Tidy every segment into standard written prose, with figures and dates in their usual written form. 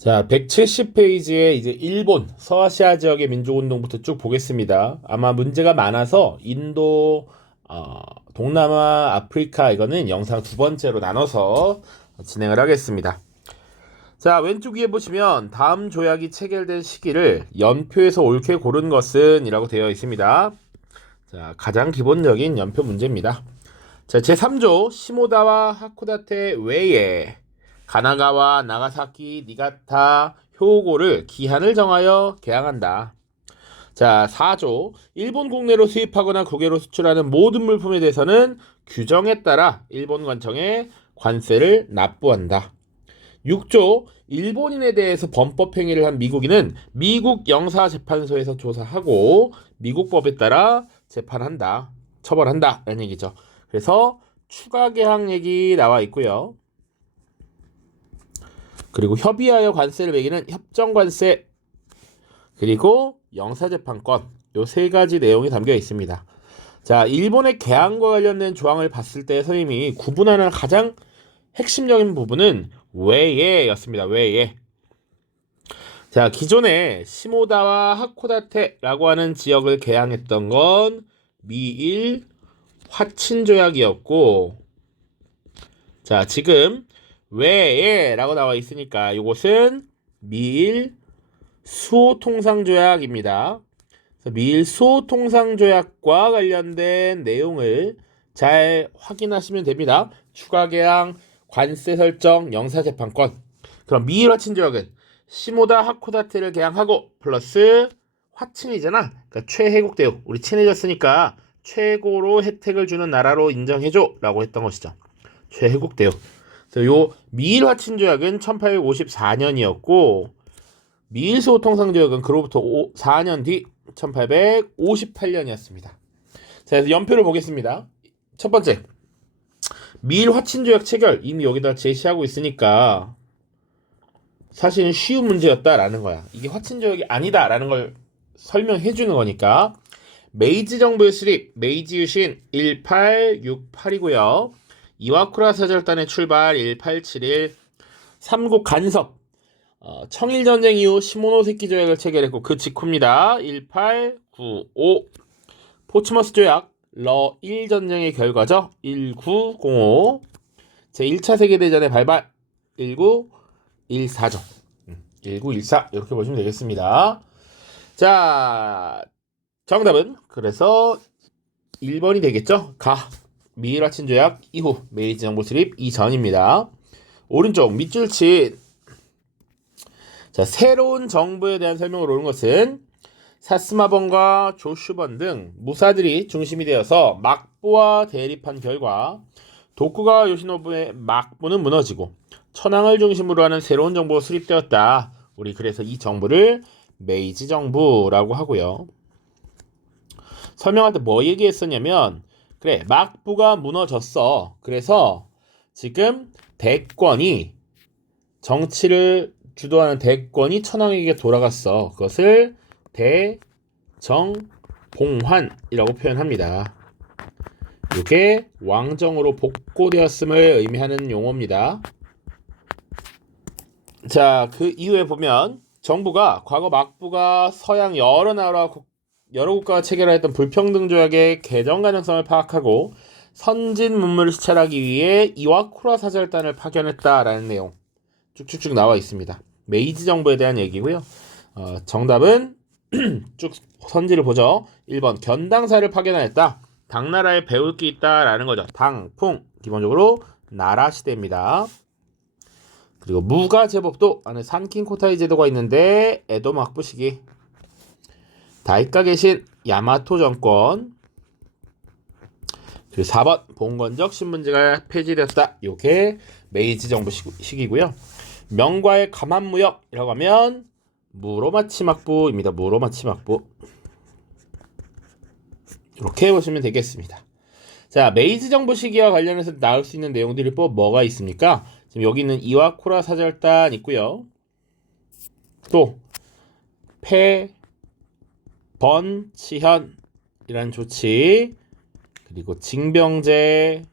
자, 170페이지에 이제 일본, 서아시아 지역의 민족운동부터 쭉 보겠습니다. 아마 문제가 많아서 인도, 동남아, 아프리카 이거는 영상 두 번째로 나눠서 진행을 하겠습니다. 자, 왼쪽 위에 보시면 다음 조약이 체결된 시기를 연표에서 옳게 고른 것은 이라고 되어 있습니다. 자, 가장 기본적인 연표 문제입니다. 자, 제3조 시모다와 하코다테 외에 가나가와 나가사키, 니가타, 효고를 기한을 정하여 개항한다. 자, 4조 일본 국내로 수입하거나 국외로 수출하는 모든 물품에 대해서는 규정에 따라 일본 관청에 관세를 납부한다. 6조 일본인에 대해서 범법 행위를 한 미국인은 미국 영사재판소에서 조사하고 미국 법에 따라 재판한다. 처벌한다. 라는 얘기죠. 그래서 추가 개항 얘기 나와 있고요. 그리고 협의하여 관세를 매기는 협정관세, 그리고 영사재판권, 요 세 가지 내용이 담겨 있습니다. 자, 일본의 개항과 관련된 조항을 봤을 때 선생님이 구분하는 가장 핵심적인 부분은 외에였습니다. 외에. 자, 기존에 시모다와 하코다테라고 하는 지역을 개항했던 건 미일 화친조약이었고, 자, 지금 외에라고 나와 있으니까 이것은 미일 수호통상조약입니다. 미일 수호통상조약과 관련된 내용을 잘 확인하시면 됩니다. 추가 개항, 관세 설정, 영사재판권. 그럼 미일 화친조약은 시모다 하코다테를 개항하고 플러스 화친이잖아. 그러니까 최혜국 대우. 우리 친해졌으니까 최고로 혜택을 주는 나라로 인정해줘 라고 했던 것이죠. 최혜국 대우. 요 미일 화친조약은 1854년이었고 미일 수호통상조약은 그로부터 4년 뒤 1858년이었습니다. 자, 그래서 연표를 보겠습니다. 첫 번째, 미일 화친조약 체결 이미 여기다 제시하고 있으니까 사실은 쉬운 문제였다라는 거야. 이게 화친조약이 아니다라는 걸 설명해 주는 거니까. 메이지 정부의 수립, 메이지 유신 1868이고요. 이와쿠라 사절단의 출발 1871, 삼국 간섭, 청일전쟁 이후 시모노세키 조약을 체결했고 그 직후입니다. 1895, 포츠머스 조약, 러 1전쟁의 결과죠. 1905, 제1차 세계대전의 발발 1914죠. 1914 이렇게 보시면 되겠습니다. 자, 정답은 그래서 1번이 되겠죠. 미일 화친조약 이후 메이지 정부 수립 이전입니다. 오른쪽 밑줄 친 자, 새로운 정부에 대한 설명을 오른 것은 사스마번과 조슈번 등 무사들이 중심이 되어서 막부와 대립한 결과 도쿠가와 요시노부의 막부는 무너지고 천황을 중심으로 하는 새로운 정부가 수립되었다. 우리 그래서 이 정부를 메이지 정부라고 하고요. 설명할 때 뭐 얘기했었냐면 그래, 막부가 무너졌어. 그래서 지금 대권이 정치를 주도하는 대권이 천황에게 돌아갔어. 그것을 대정봉환이라고 표현합니다. 이게 왕정으로 복고되었음을 의미하는 용어입니다. 자, 그 이후에 보면 정부가 과거 막부가 서양 여러 국가가 체결했던 불평등 조약의 개정 가능성을 파악하고 선진 문물을 시찰하기 위해 이와쿠라 사절단을 파견했다라는 내용 쭉쭉쭉 나와 있습니다. 메이지 정부에 대한 얘기고요. 정답은 쭉 선지를 보죠. 1번 견당사를 파견하였다. 당나라에 배울 게 있다라는 거죠. 당풍 기본적으로 나라 시대입니다. 그리고 무가 제법도 안에 산킹코타이 제도가 있는데 에도 막부 시기. 다이카 계신 야마토 정권. 그리고 4번 봉건적 신문지가 폐지되었다. 이게 메이지 정부 시기고요. 명과의 감한무역이라고 하면 무로마치 막부입니다. 무로마치 막부. 이렇게 보시면 되겠습니다. 자, 메이지 정부 시기와 관련해서 나올 수 있는 내용들이 뭐가 있습니까? 지금 여기는 이와쿠라 사절단 있고요. 또 폐번치현이라는 조치, 그리고 징병제,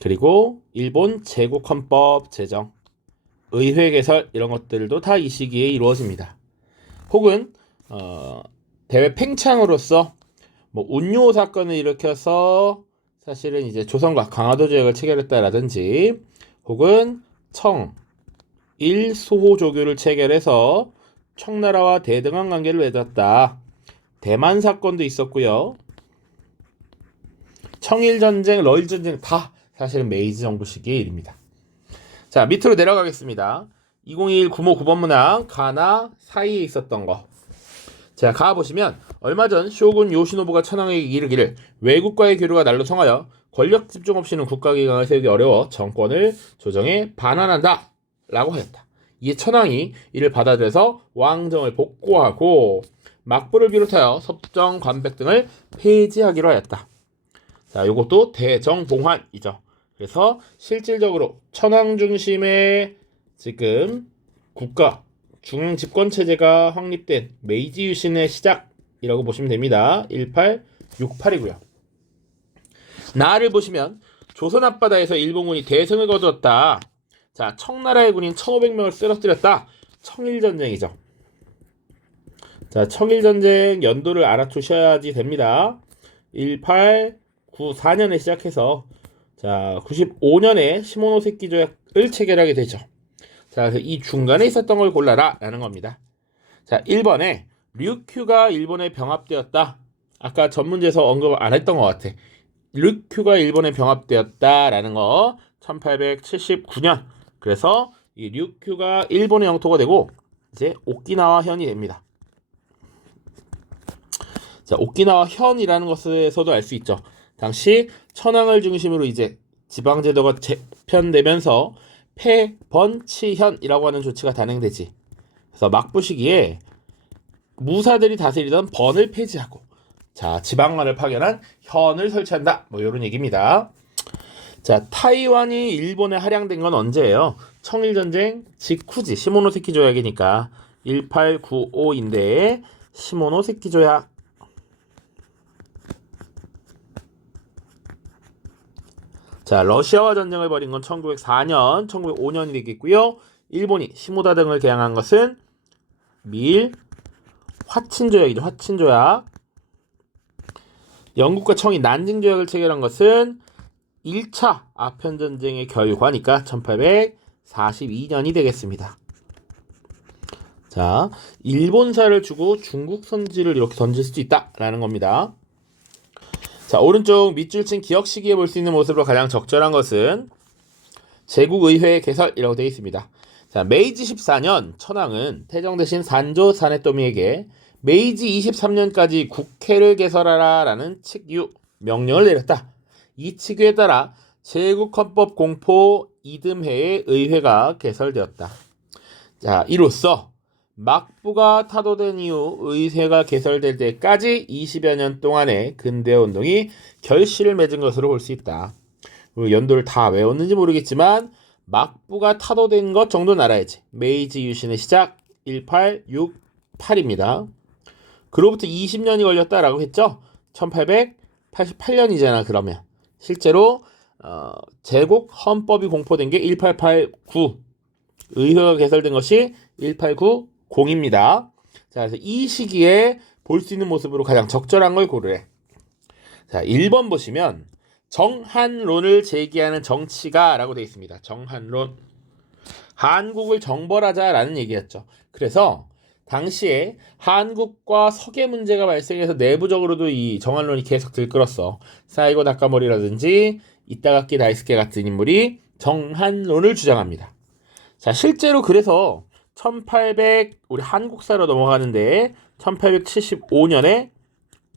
그리고 일본 제국헌법 제정, 의회 개설 이런 것들도 다 이 시기에 이루어집니다. 혹은 대외 팽창으로서 뭐 운요 사건을 일으켜서 사실은 이제 조선과 강화도 조약을 체결했다라든지 혹은 청일 소호 조교를 체결해서 청나라와 대등한 관계를 맺었다. 대만 사건도 있었고요. 청일 전쟁, 러일 전쟁 다 사실은 메이지 정부 시기의 일입니다. 자, 밑으로 내려가겠습니다. 2021 구모 9번 문항 가나 사이에 있었던 거. 자, 가보시면 얼마 전 쇼군 요시노부가 천황에게 이르기를 외국과의 교류가 날로 성하여 권력 집중 없이는 국가기강을 세우기 어려워 정권을 조정해 반환한다 라고 하였다. 이에 천황이 이를 받아들여서 왕정을 복구하고 막부를 비롯하여 섭정, 관백 등을 폐지하기로 하였다. 자, 요것도 대정봉환이죠. 그래서 실질적으로 천황 중심의 지금 국가 중앙 집권 체제가 확립된 메이지 유신의 시작이라고 보시면 됩니다. 1868이고요. 나를 보시면 조선 앞바다에서 일본군이 대승을 거두었다. 자, 청나라의 군인 1500명을 쓰러뜨렸다. 청일전쟁이죠. 자, 청일전쟁 연도를 알아두셔야지 됩니다. 1894년에 시작해서 자, 95년에 시모노세키 조약을 체결하게 되죠. 자, 그래서 이 중간에 있었던 걸 골라라 라는 겁니다. 자, 1번에 류큐가 일본에 병합되었다. 아까 전문제에서 언급 안 했던 것 같아. 류큐가 일본에 병합되었다 라는 거 1879년. 그래서 이 류큐가 일본의 영토가 되고 이제 오키나와 현이 됩니다. 자, 오키나와 현이라는 것에서도 알 수 있죠. 당시 천황을 중심으로 이제 지방제도가 재편되면서 폐번치현이라고 하는 조치가 단행되지. 그래서 막부 시기에 무사들이 다스리던 번을 폐지하고 자, 지방관을 파견한 현을 설치한다. 뭐 이런 얘기입니다. 자, 타이완이 일본에 할양된 건 언제예요? 청일전쟁 직후지. 시모노세키 조약이니까 1895인데 시모노세키 조약. 자, 러시아와 전쟁을 벌인 건 1904년, 1905년이 되겠고요. 일본이 시모다 등을 개항한 것은 미일 화친조약이죠. 화친조약. 영국과 청이 난징조약을 체결한 것은 1차 아편전쟁의 결과니까 1842년이 되겠습니다. 자, 일본사를 주고 중국 선지를 이렇게 던질 수도 있다라는 겁니다. 자, 오른쪽 밑줄 친 기억 시기에 볼 수 있는 모습으로 가장 적절한 것은 제국의회 개설이라고 되어 있습니다. 자, 메이지 14년 천황은 태정 대신 산조 사네토미에게 메이지 23년까지 국회를 개설하라 라는 칙유 명령을 내렸다. 이 칙유에 따라 제국헌법 공포 이듬해의 의회가 개설되었다. 자, 이로써 막부가 타도된 이후 의회가 개설될 때까지 20여 년 동안의 근대운동이 결실을 맺은 것으로 볼 수 있다. 연도를 다 외웠는지 모르겠지만 막부가 타도된 것 정도는 알아야지. 메이지 유신의 시작 1868입니다. 그로부터 20년이 걸렸다라고 했죠. 1888년이잖아. 그러면 실제로 제국 헌법이 공포된 게 1889, 의회가 개설된 것이 1890입니다. 자, 그래서 이 시기에 볼 수 있는 모습으로 가장 적절한 걸 고르래. 자, 1번 보시면 정한론을 제기하는 정치가 라고 되어 있습니다. 정한론. 한국을 정벌하자라는 얘기였죠. 그래서 당시에 한국과 서계 문제가 발생해서 내부적으로도 이 정한론이 계속 들끓었어. 사이고 다카모리라든지 이타가키 다이스케 같은 인물이 정한론을 주장합니다. 자, 실제로 그래서 우리 한국사로 넘어가는데 1875년에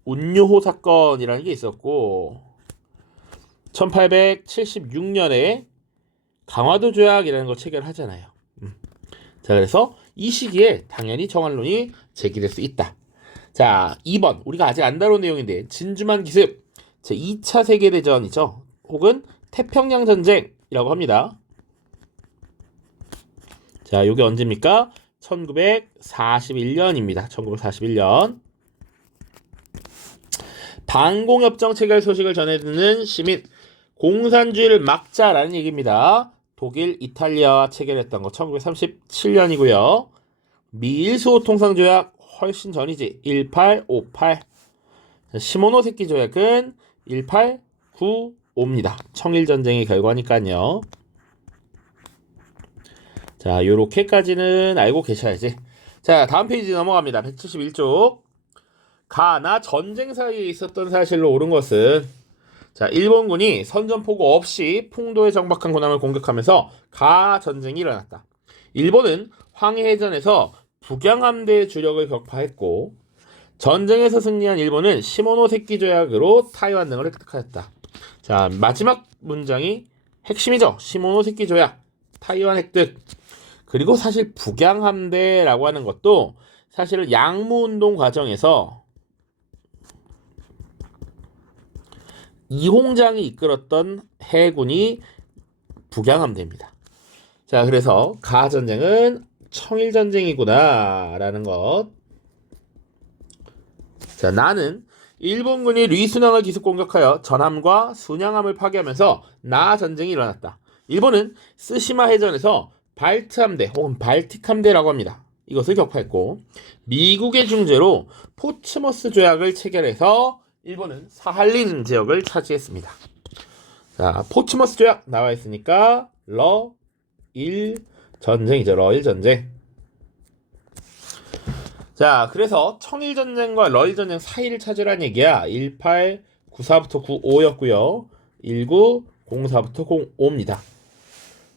운요호 사건이라는 게 있었고 1876년에 강화도 조약이라는 걸 체결하잖아요. 자, 그래서 이 시기에 당연히 정한론이 제기될 수 있다. 자, 2번 우리가 아직 안 다룬 내용인데 진주만 기습 제 2차 세계대전이죠. 혹은 태평양 전쟁이라고 합니다. 자, 요게 언제입니까? 1941년입니다. 1941년. 반공협정 체결 소식을 전해 듣는 시민, 공산주의를 막자라는 얘기입니다. 독일, 이탈리아와 체결했던 거 1937년이고요. 미일 수호 통상 조약 훨씬 전이지. 1858. 시모노세키 조약은 1895입니다. 청일 전쟁의 결과니까요. 자, 요렇게까지는 알고 계셔야지. 자, 다음 페이지 넘어갑니다. 171쪽. 가나 전쟁 사이에 있었던 사실로 옳은 것은, 자, 일본군이 선전포고 없이 풍도에 정박한 군함을 공격하면서 가 전쟁이 일어났다. 일본은 황해해전에서 북양함대의 주력을 격파했고, 전쟁에서 승리한 일본은 시모노세키 조약으로 타이완 등을 획득하였다. 자, 마지막 문장이 핵심이죠. 시모노세키 조약, 타이완 획득. 그리고 사실 북양함대라고 하는 것도 사실은 양무운동 과정에서 이홍장이 이끌었던 해군이 북양함대입니다. 자, 그래서 가전쟁은 청일전쟁이구나 라는 것. 자, 나는 일본군이 리순항을 기습 공격하여 전함과 순양함을 파괴하면서 나 전쟁이 일어났다. 일본은 쓰시마 해전에서 발트함대 혹은 발틱함대라고 합니다. 이것을 격파했고, 미국의 중재로 포츠머스 조약을 체결해서 일본은 사할린 지역을 차지했습니다. 자, 포츠머스 조약 나와 있으니까 러일 전쟁이죠. 러일 전쟁. 자, 그래서 청일전쟁과 러일전쟁 사이를 찾으란 얘기야. 1894부터 95였고요. 1904부터 05입니다.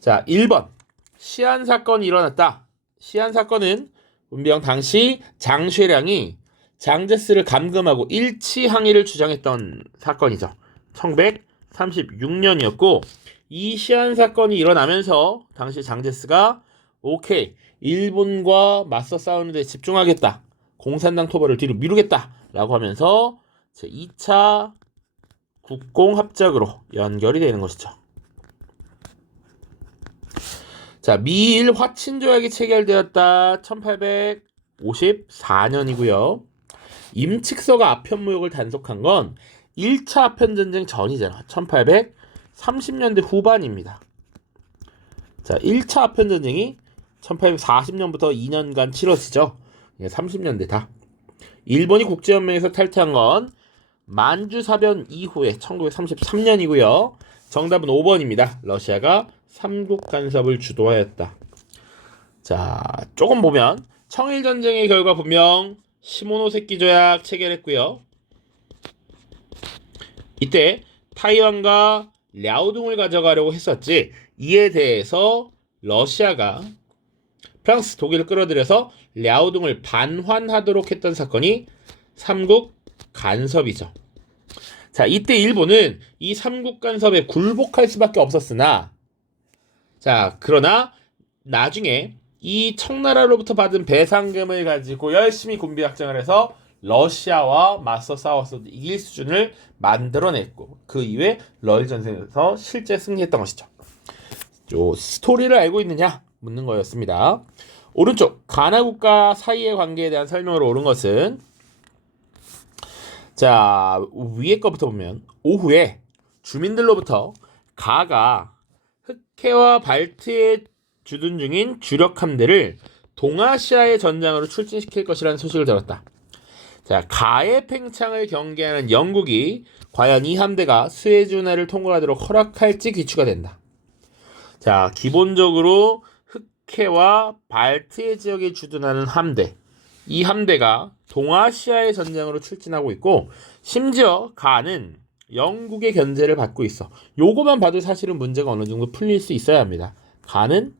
자, 1번. 시안사건이 일어났다. 시안사건은 문병 당시 장쉐량이 장제스를 감금하고 일치 항의를 주장했던 사건이죠. 1936년이었고, 이 시안사건이 일어나면서 당시 장제스가 오케이, 일본과 맞서 싸우는 데 집중하겠다. 공산당 토벌을 뒤로 미루겠다. 라고 하면서 제2차 국공합작으로 연결이 되는 것이죠. 자, 미일 화친조약이 체결되었다. 1854년이고요. 임칙서가 아편무역을 단속한 건 1차 아편전쟁 전이잖아. 1830년대 후반입니다. 자, 1차 아편전쟁이 1840년부터 2년간 치러지죠. 30년대 다. 일본이 국제연맹에서 탈퇴한 건 만주사변 이후에 1933년이고요. 정답은 5번입니다. 러시아가 삼국 간섭을 주도하였다. 자, 조금 보면 청일전쟁의 결과 분명 시모노세키 조약 체결했고요. 이때 타이완과 랴오둥을 가져가려고 했었지. 이에 대해서 러시아가 프랑스, 독일을 끌어들여서 랴오둥을 반환하도록 했던 사건이 삼국 간섭이죠. 자, 이때 일본은 이 삼국 간섭에 굴복할 수밖에 없었으나, 자, 그러나 나중에 이 청나라로부터 받은 배상금을 가지고 열심히 군비 확장을 해서 러시아와 맞서 싸워서 이길 수준을 만들어냈고, 그 이후에 러일 전쟁에서 실제 승리했던 것이죠. 요 스토리를 알고 있느냐 묻는 거였습니다. 오른쪽 가나 국가 사이의 관계에 대한 설명으로 옳은 것은, 자, 위에 거부터 보면 오후에 주민들로부터 가가 흑해와 발트에 주둔 중인 주력 함대를 동아시아의 전장으로 출진시킬 것이라는 소식을 들었다. 자, 가의 팽창을 경계하는 영국이 과연 이 함대가 스에즈 운하를 통과하도록 허락할지 귀추가 된다. 자, 기본적으로 흑해와 발트해 지역에 주둔하는 함대, 이 함대가 동아시아의 전장으로 출진하고 있고, 심지어 가는 영국의 견제를 받고 있어. 요거만 봐도 사실은 문제가 어느 정도 풀릴 수 있어야 합니다. 가는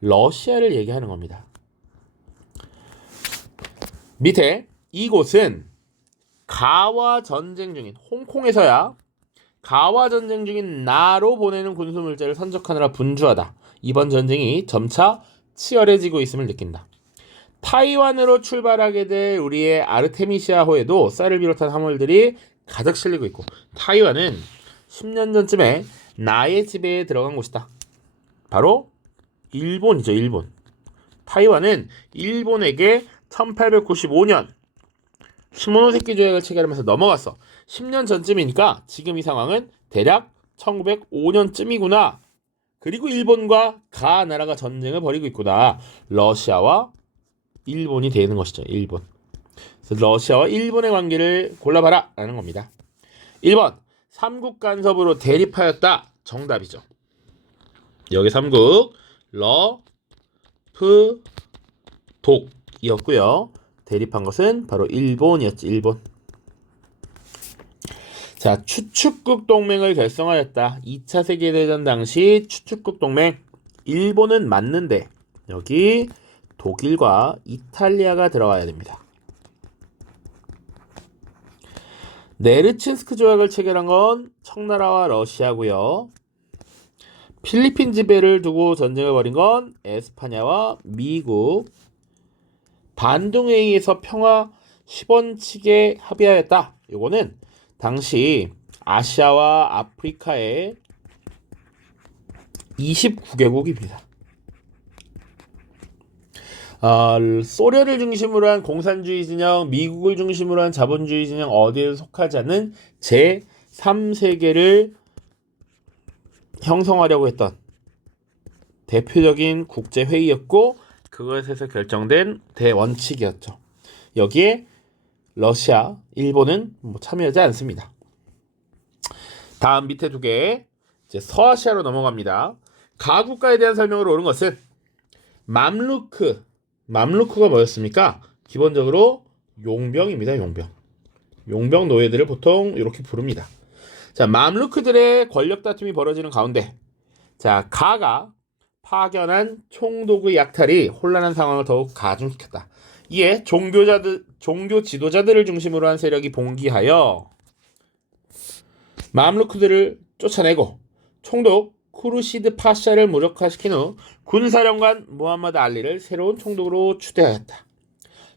러시아를 얘기하는 겁니다. 밑에 이곳은 가와 전쟁 중인, 홍콩에서야 가와 전쟁 중인 나로 보내는 군수 물자를 선적하느라 분주하다. 이번 전쟁이 점차 치열해지고 있음을 느낀다. 타이완으로 출발하게 될 우리의 아르테미시아호에도 쌀을 비롯한 화물들이 가득 실리고 있고, 타이완은 10년 전쯤에 나의 지배에 들어간 곳이다. 바로 일본이죠. 일본. 타이완은 일본에게 1895년 시모노세키 조약을 체결하면서 넘어갔어. 10년 전쯤이니까 지금 이 상황은 대략 1905년쯤이구나. 그리고 일본과 가 나라가 전쟁을 벌이고 있구나. 러시아와 일본이 되는 것이죠. 일본. 그래서 러시아와 일본의 관계를 골라봐라 라는 겁니다. 1번 삼국 간섭으로 대립하였다. 정답이죠. 여기 삼국 러, 프, 독이었고요. 대립한 것은 바로 일본이었지. 일본. 자, 추축국 동맹을 결성하였다. 2차 세계대전 당시 추축국 동맹. 일본은 맞는데 여기 독일과 이탈리아가 들어가야 됩니다. 네르친스크 조약을 체결한 건 청나라와 러시아고요. 필리핀 지배를 두고 전쟁을 벌인 건 에스파냐와 미국. 반둥회의에서 평화 10원칙에 합의하였다. 이거는 당시 아시아와 아프리카의 29개국입니다. 소련을 중심으로 한 공산주의 진영, 미국을 중심으로 한 자본주의 진영 어디에 속하지 않는 제3세계를 형성하려고 했던 대표적인 국제회의였고 그것에서 결정된 대원칙이었죠. 여기에 러시아, 일본은 참여하지 않습니다. 다음 밑에 두 개, 이제 서아시아로 넘어갑니다. 가국가에 대한 설명을 옳은 것은 맘루크가 뭐였습니까? 기본적으로 용병입니다. 용병 노예들을 보통 이렇게 부릅니다. 자, 맘루크들의 권력 다툼이 벌어지는 가운데 자, 가가 파견한 총독의 약탈이 혼란한 상황을 더욱 가중시켰다. 이에 종교 지도자들을 중심으로 한 세력이 봉기하여 맘루크들을 쫓아내고 총독 쿠르시드 파샤를 무력화시킨 후 군사령관 무함마드 알리를 새로운 총독으로 추대하였다.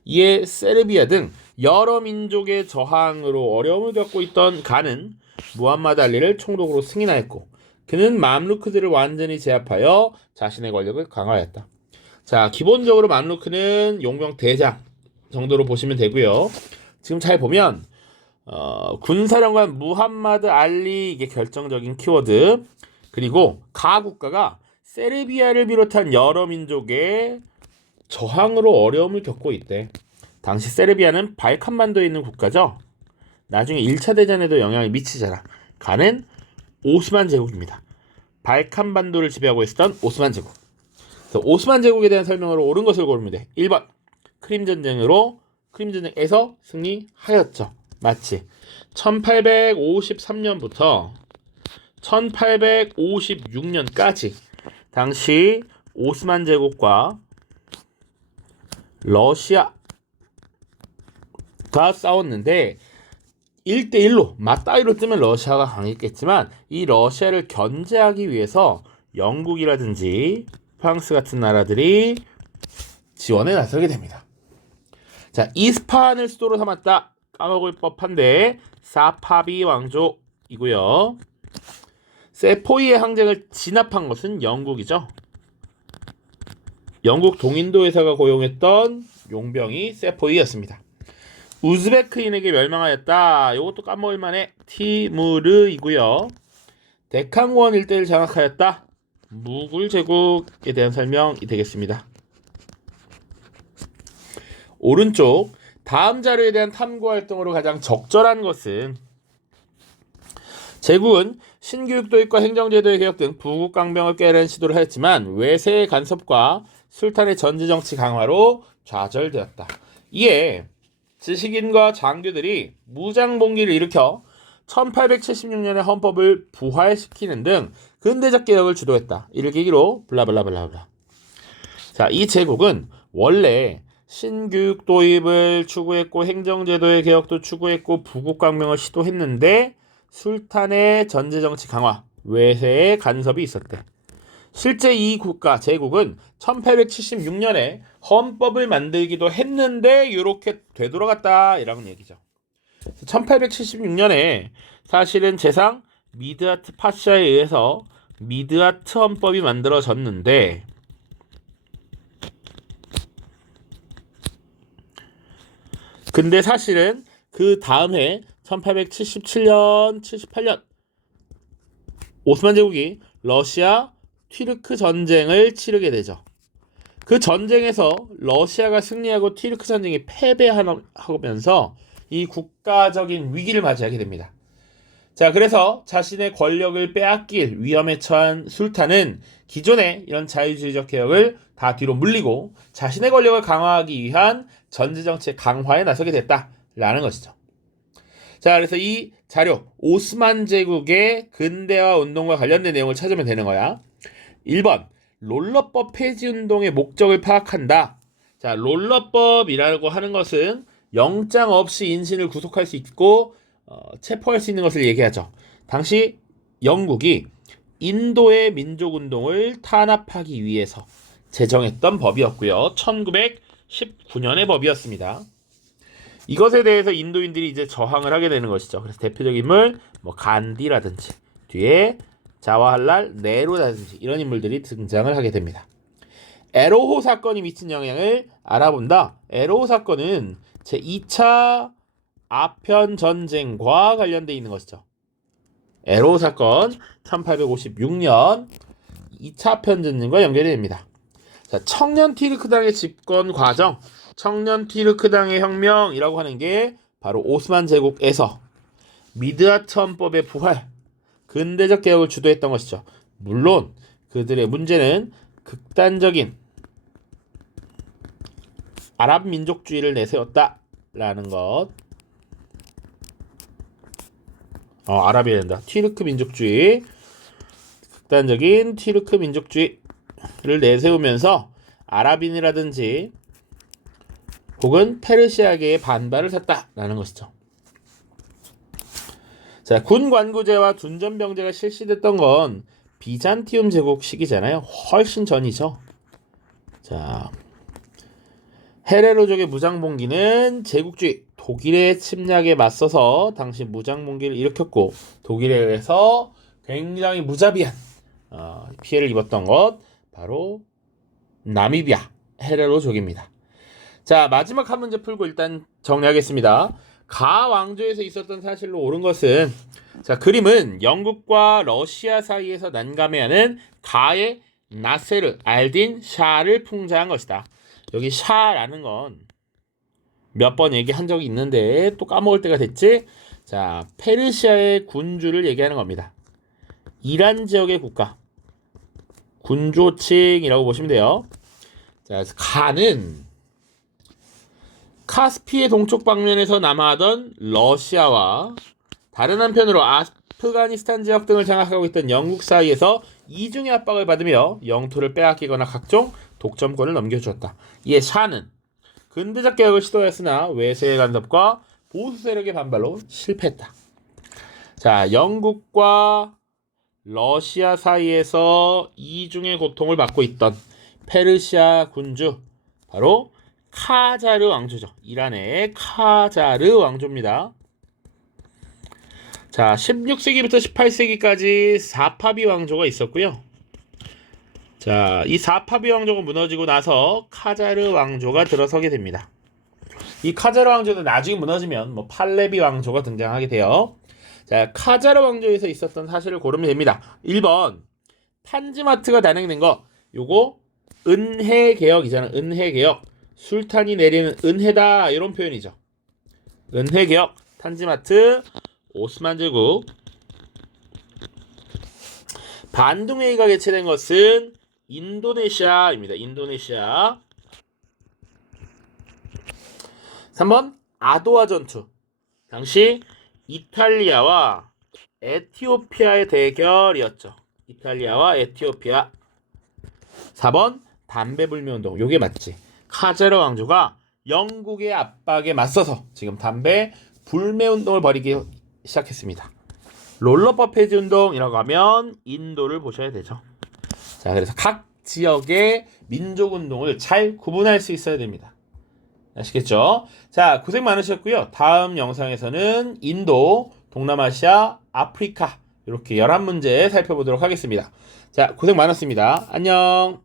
이에 세르비아 등 여러 민족의 저항으로 어려움을 겪고 있던 가는 무함마드 알리를 총독으로 승인하였고 그는 맘루크들을 완전히 제압하여 자신의 권력을 강화하였다. 자, 기본적으로 맘루크는 용병 대장 정도로 보시면 되고요. 지금 잘 보면 군사령관 무함마드 알리 이게 결정적인 키워드. 그리고 가 국가가 세르비아를 비롯한 여러 민족의 저항으로 어려움을 겪고 있대. 당시 세르비아는 발칸반도에 있는 국가죠. 나중에 1차 대전에도 영향을 미치잖아. 가는 오스만 제국입니다. 발칸반도를 지배하고 있었던 오스만 제국. 그래서 오스만 제국에 대한 설명으로 옳은 것을 고르면 돼. 1번 크림전쟁에서 승리하였죠. 마치 1853년부터 1856년까지 당시 오스만 제국과 러시아가 싸웠는데 1대1로 맞다이로 뜨면 러시아가 강했겠지만 이 러시아를 견제하기 위해서 영국이라든지 프랑스 같은 나라들이 지원에 나서게 됩니다. 자, 이스파한을 수도로 삼았다. 까먹을 법한데 사파비 왕조이고요. 세포이의 항쟁을 진압한 것은 영국이죠. 영국 동인도 회사가 고용했던 용병이 세포이였습니다. 우즈베크인에게 멸망하였다. 이것도 까먹을 만해. 티무르이고요. 데칸원 일대를 장악하였다. 무굴 제국에 대한 설명이 되겠습니다. 오른쪽 다음 자료에 대한 탐구 활동으로 가장 적절한 것은 제국은 신교육 도입과 행정제도의 개혁 등 부국 강병을 깨려는 시도를 하였지만 외세의 간섭과 술탄의 전제정치 강화로 좌절되었다. 이에 지식인과 장교들이 무장봉기를 일으켜 1876년에 헌법을 부활시키는 등 근대적 개혁을 주도했다. 이를 계기로 블라블라블라블라. 자, 이 제국은 원래 신교육 도입을 추구했고 행정제도의 개혁도 추구했고 부국강명을 시도했는데 술탄의 전제정치 강화, 외세의 간섭이 있었대. 실제 이 제국은 1876년에 헌법을 만들기도 했는데 이렇게 되돌아갔다 이라는 얘기죠. 1876년에 사실은 제상 미드하트 파샤에 의해서 미드하트 헌법이 만들어졌는데 근데 사실은 그 다음 해 1877년, 78년 오스만 제국이 러시아 튀르크 전쟁을 치르게 되죠. 그 전쟁에서 러시아가 승리하고 튀르크 전쟁이 패배하면서 이 국가적인 위기를 맞이하게 됩니다. 자, 그래서 자신의 권력을 빼앗길 위험에 처한 술탄은 기존의 이런 자유주의적 개혁을 다 뒤로 물리고 자신의 권력을 강화하기 위한 전제정책 강화에 나서게 됐다라는 것이죠. 자, 그래서 이 자료, 오스만 제국의 근대화 운동과 관련된 내용을 찾으면 되는 거야. 1번, 롤러법 폐지 운동의 목적을 파악한다. 자, 롤러법이라고 하는 것은 영장 없이 인신을 구속할 수 있고 체포할 수 있는 것을 얘기하죠. 당시 영국이 인도의 민족운동을 탄압하기 위해서 제정했던 법이었고요. 1919년의 법이었습니다. 이것에 대해서 인도인들이 이제 저항을 하게 되는 것이죠. 그래서 대표적인 인물 간디라든지 뒤에 자와할랄 네루라든지 이런 인물들이 등장을 하게 됩니다. 에로호 사건이 미친 영향을 알아본다. 에로호 사건은 제2차 아편 전쟁과 관련되어 있는 것이죠. 에로호 사건 1856년 2차 아편 전쟁과 연결이 됩니다. 자, 청년 튀르크당의 집권 과정, 청년 튀르크당의 혁명이라고 하는 게 바로 오스만 제국에서 미드아트 헌법의 부활, 근대적 개혁을 주도했던 것이죠. 물론 그들의 문제는 극단적인 아랍 민족주의를 내세웠다라는 것. 아랍이 된다. 튀르크 민족주의, 극단적인 튀르크 민족주의를 내세우면서 아랍인이라든지 혹은 페르시아계의 반발을 샀다라는 것이죠. 자, 군 관구제와 둔전병제가 실시됐던 건 비잔티움 제국 시기잖아요. 훨씬 전이죠. 자, 헤레로족의 무장봉기는 제국주의 독일의 침략에 맞서서 당시 무장봉기를 일으켰고 독일에 의해서 굉장히 무자비한 피해를 입었던 것 바로 나미비아 헤레로족입니다. 자, 마지막 한 문제 풀고 일단 정리하겠습니다. 가 왕조에서 있었던 사실로 옳은 것은, 자, 그림은 영국과 러시아 사이에서 난감해하는 가의 나세르 알딘 샤를 풍자한 것이다. 여기 샤라는 건 몇 번 얘기한 적이 있는데 또 까먹을 때가 됐지. 자, 페르시아의 군주를 얘기하는 겁니다. 이란 지역의 국가 군조칭이라고 보시면 돼요. 자, 그래서 가는 카스피의 동쪽 방면에서 남하하던 러시아와 다른 한편으로 아프가니스탄 지역 등을 장악하고 있던 영국 사이에서 이중의 압박을 받으며 영토를 빼앗기거나 각종 독점권을 넘겨주었다. 이에 샤는 근대적 개혁을 시도했으나 외세의 간섭과 보수 세력의 반발로 실패했다. 자, 영국과 러시아 사이에서 이중의 고통을 받고 있던 페르시아 군주 바로 카자르 왕조죠. 이란의 카자르 왕조입니다. 자, 16세기부터 18세기까지 사파비 왕조가 있었고요. 자, 이 사파비 왕조가 무너지고 나서 카자르 왕조가 들어서게 됩니다. 이 카자르 왕조도 나중에 무너지면 팔레비 왕조가 등장하게 돼요. 자, 카자르 왕조에서 있었던 사실을 고르면 됩니다. 1번 탄지마트가 단행된 거, 요거 은혜 개혁이잖아. 은혜 개혁. 술탄이 내리는 은혜다 이런 표현이죠. 은혜 개혁, 탄지마트, 오스만 제국. 반둥회의가 개최된 것은 인도네시아입니다. 인도네시아. 3번 아도아 전투. 당시 이탈리아와 에티오피아의 대결이었죠. 이탈리아와 에티오피아. 4번 담배 불매 운동. 요게 맞지. 카자르 왕조가 영국의 압박에 맞서서 지금 담배 불매 운동을 벌이기 시작했습니다. 롤러법 폐지 운동이라고 하면 인도를 보셔야 되죠. 자, 그래서 각 지역의 민족 운동을 잘 구분할 수 있어야 됩니다. 아시겠죠? 자, 고생 많으셨고요. 다음 영상에서는 인도, 동남아시아, 아프리카 이렇게 11문제 살펴보도록 하겠습니다. 자, 고생 많았습니다. 안녕.